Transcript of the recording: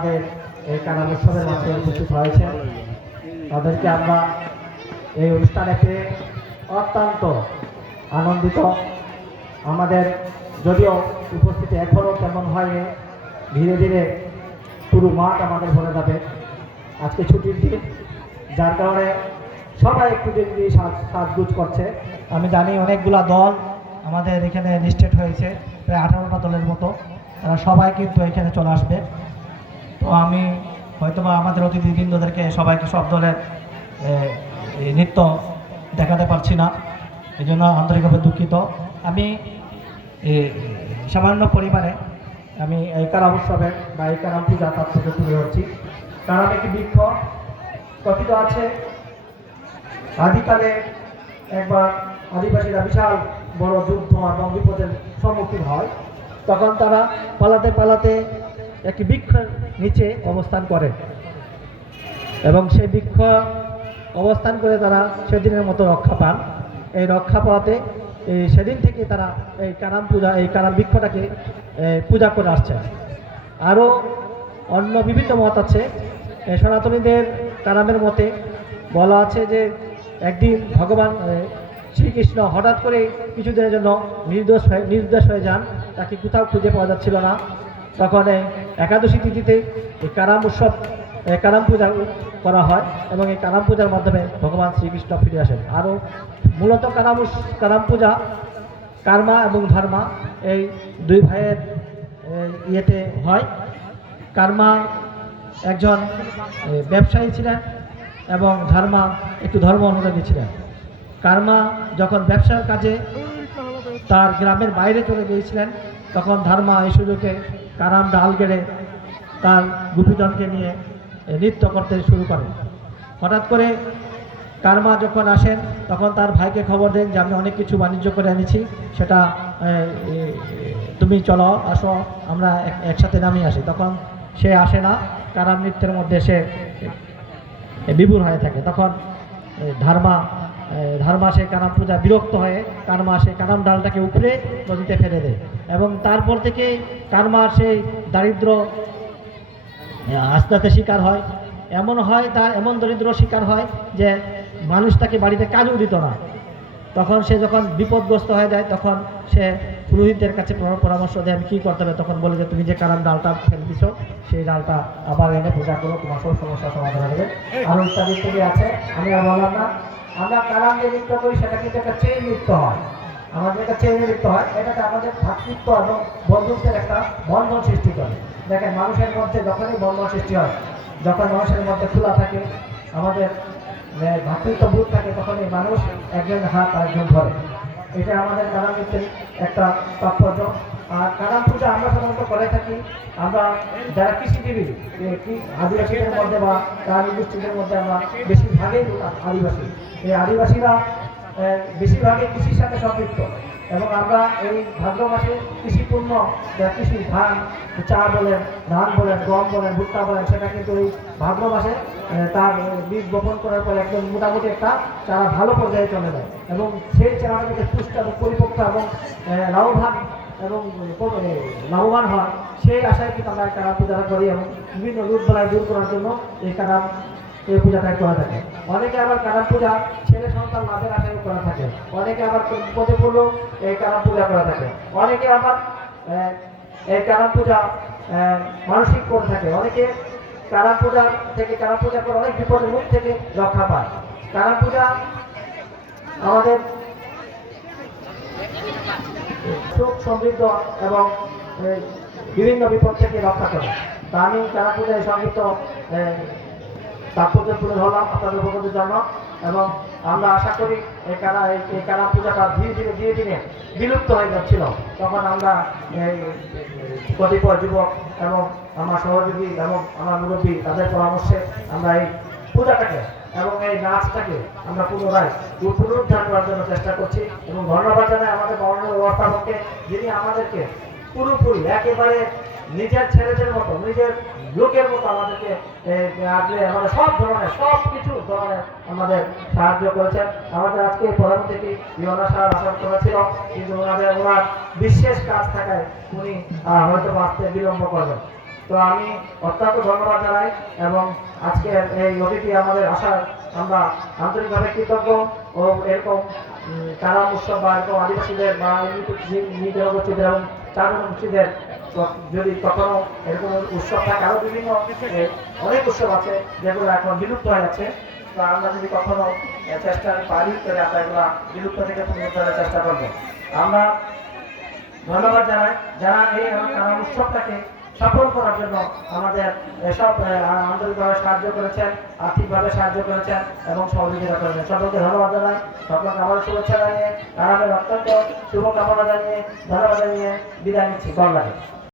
আমাদের এই কারাম উৎসবের মধ্যে উপস্থিত হয়েছে, তাদেরকে আমরা এই অনুষ্ঠানে পেয়ে অত্যন্ত আনন্দিত। আমাদের যদিও উপস্থিতি এখনও তেমন হয়নি, ধীরে ধীরে পুরো মাঠ আমাদের ভরে যাবে। আজকে ছুটির দিন, যার কারণে সবাই একটু দেরি সাজগুজ করছে। আমি জানি অনেকগুলা দল আমাদের এখানে লিস্টেড হয়েছে, প্রায় 18টা দলের মতো। তারা সবাই কিন্তু এখানে চলে আসবে। তো আমি হয়তোবা আমাদের অতিথিবৃন্দদেরকে সবাইকে সব দলের নৃত্য দেখাতে পারছি না, এই জন্য আন্তরিকভাবে দুঃখিত। আমি সামান্য পরিমাণে আমি এই কারাম উৎসবের বা এই কারাম পূজা তার থেকে তুলে ধরছি। কারাম একটি বৃক্ষ, কথিত আছে আদিকালে একবার আদিবাসীরা বিশাল বড় যুদ্ধ এবং বিপদের সম্মুখীন হয়, তখন তারা পালাতে পালাতে একটি বৃক্ষের নিচে অবস্থান করে এবং সেই বৃক্ষ অবস্থান করে তারা সেদিনের মতো রক্ষা পান। এই রক্ষা পাওয়াতে সেদিন থেকে তারা এই কারাম পূজা, এই কারাম বৃক্ষটাকে পূজা করে আসছে। আরও অন্য বিভিন্ন মত আছে। সনাতনীদের কারামের মতে বলা আছে যে একদিন ভগবান শ্রীকৃষ্ণ হঠাৎ করে কিছুদিনের জন্য নির্দেশ হয়ে যান, তাকে কোথাও খুঁজে পাওয়া যাচ্ছিল না। তখন একাদশী তিথিতে এই কারাম উৎসব, কারাম পূজা করা হয় এবং এই কারাম পূজার মাধ্যমে ভগবান শ্রীকৃষ্ণ ফিরে আসেন। আরও মূলত কারাম পূজা কার্মা এবং ধর্মা এই দুই ভাইয়ের ইয়েতে হয়। কার্মা একজন ব্যবসায়ী ছিলেন এবং ধর্মা একটু ধর্ম অনুরাগী ছিলেন। কার্মা যখন ব্যবসার কাজে তার গ্রামের বাইরে চলে গিয়েছিলেন, তখন ধর্মা এই সুযোগে কারাম ডাল গেড়ে তার গুপিজনকে নিয়ে নৃত্য করতে শুরু করেন। হঠাৎ করে কার্মা যখন আসেন, তখন তার ভাইকে খবর দেন যে আমি অনেক কিছু বাণিজ্য করে এনেছি, সেটা তুমি চলো, আসো, আমরা একসাথে নামিয়ে আসি। তখন সে আসে না, কারাম নৃত্যের মধ্যে সে বিভোর হয়ে থাকে। তখন ধর্মা সে কারাম পূজা বিরক্ত হয়ে কার্মা সে কারাম ডালটাকে উপরে নদীতে ফেলে দেয় এবং তারপর থেকে কার্মা সেই দারিদ্র আস্তে আস্তে শিকার হয়। তার এমন দরিদ্র শিকার হয় যে মানুষ তাকে বাড়িতে কাজও দিত না। তখন সে যখন বিপদগ্রস্ত হয়ে যায়, তখন সে পুরোহিতদের কাছে পরামর্শ দেয় আমি কী করতে হবে। তখন বলে যে তুমি যে কারাম ডালটা ফেলে দিছ, সেই ডালটা আবার এনে পূজা করো, তোমার সব সমস্যার সমাধান হবে। আরও ইত্যাদি ইত্যাদি আছে, আমি আর বললাম না। আমরা কারাম যে নৃত্য করি সেটা কিন্তু একটা চেইন নৃত্য হয়। আমাদের একটা চেইন নৃত্য হয়, এটাতে আমাদের ভ্রাতৃত্ব এবং বন্ধুত্বের একটা বন্ধন সৃষ্টি করে। দেখেন, মানুষের মধ্যে যখনই বন্ধন সৃষ্টি হয়, যখন মানুষের মধ্যে খোলা থাকে, আমাদের ভ্রাতৃত্ববোধ থাকে, তখনই মানুষ একজন হাত আরেকজন ধরে। এটা আমাদের কারাম নৃত্যের একটা তাৎপর্য। আর কারাম পূজা আমরা সাধারণত করে থাকি আমরা যারা কৃষিজীবী, আদিবাসীদের মধ্যে বা তার গোষ্ঠীদের মধ্যে আমরা বেশিরভাগই আদিবাসী। এই আদিবাসীরা বেশিরভাগই কৃষির সাথে সম্পৃক্ত এবং আমরা এই ভাদ্র মাসে কৃষিপূর্ণ কৃষি, ধান, চা বলেন, ধান বলেন, গম বলেন, ভুট্টা বলেন, সেটা কিন্তু এই ভাদ্র মাসে তার বীজ বপন করার পর একদম মোটামুটি একটা চারা ভালো পর্যায়ে চলে যায় এবং সেই চারাটা যাতে পুষ্ট এবং পরিপক্ক এবং লাভবান হয়, সেই আশায় কিন্তু আমরা কারাম পূজাটা করি এবং বিভিন্ন রোগ বালাই দূর করার জন্য এই পূজাটা করা থাকে। অনেকে আবার কারাম পূজা ছেলে সন্তান লাভের আশায় করা থাকে, অনেকে আবার বিপদে পড়লেও এই কারাম পূজা করা থাকে, অনেকে আবার এই কারাম পূজা মানসিক করে থাকে, অনেকে কারাম পূজা করে অনেক বিপদের মুখ থেকে রক্ষা পায়। কারাম পূজা আমাদের সুখ সমৃদ্ধ এবং বিভিন্ন বিপদ থেকে রক্ষা করে। তা আমি কারাম পূজায় সংক্ষিপ্ত তাৎপর্য তুলে ধরলাম আপনাদের উপকারের জন্য এবং আমরা আশা করি এই কারাম পূজাটা ধীরে ধীরে বিলুপ্ত হয়ে যাচ্ছিল। তখন আমরা কতিপয় যুবক এবং আমার সহযোগী এবং আমার মুরব্বী তাদের পরামর্শে আমরা এই পূজাটাকে এবং এই নাচটাকে আমরা পুনরায় পুনরুদ্ধার করার জন্য চেষ্টা করছি এবং ধন্যবাদ জানাই আমাদের বর্ণনা ব্যবস্থাপককে, যিনি আমাদেরকে পুরোপুরি একেবারে নিজের ছেলেদের মতো, নিজের লোকের মতো আমাদেরকে আমাদের সব কিছু ধরনের আমাদের সাহায্য করেছেন। আমাদের আজকে প্রধান অতিথি ইওনা সাহেব আসার করেছিল, কিন্তু ওনার বিশেষ কাজ থাকায় উনি হয়তো আসতে বিলম্ব করবেন। তো আমি অত্যন্ত ধন্যবাদ জানাই এবং আজকের এই অতিথি আমাদের আসার আমরা আন্তরিকভাবে কৃতজ্ঞ ও এরকম কারাম উৎসব বা এরকম আদিবাসীদের বা নিজ জনগোষ্ঠীদের এবং চার জনগোষ্ঠীদের যদি কখনো এরকম উৎসব থাকে, আরও বিভিন্ন অনেক উৎসব আছে যেগুলো এখন বিলুপ্ত হয়ে যাচ্ছে। তো আমরা যদি কখনো চেষ্টা পারি তাহলে আমরা এগুলো বিলুপ্ত থেকে পুনরুদ্ধারের চেষ্টা করবো। আমরা ধন্যবাদ জানাই যারা এই উৎসবটাকে সফল করার জন্য আমাদের এসব আন্তরিকভাবে সাহায্য করেছেন, আর্থিকভাবে সাহায্য করেছেন এবং সহযোগিতা করেছেন। সকলকে ধন্যবাদ জানাই। সকলকে আবার শুভেচ্ছা জানিয়ে, আরামের অত্যন্ত শুভকামনা জানিয়ে, ধন্যবাদ জানিয়ে বিদায় নিচ্ছি। ভালো লাগে।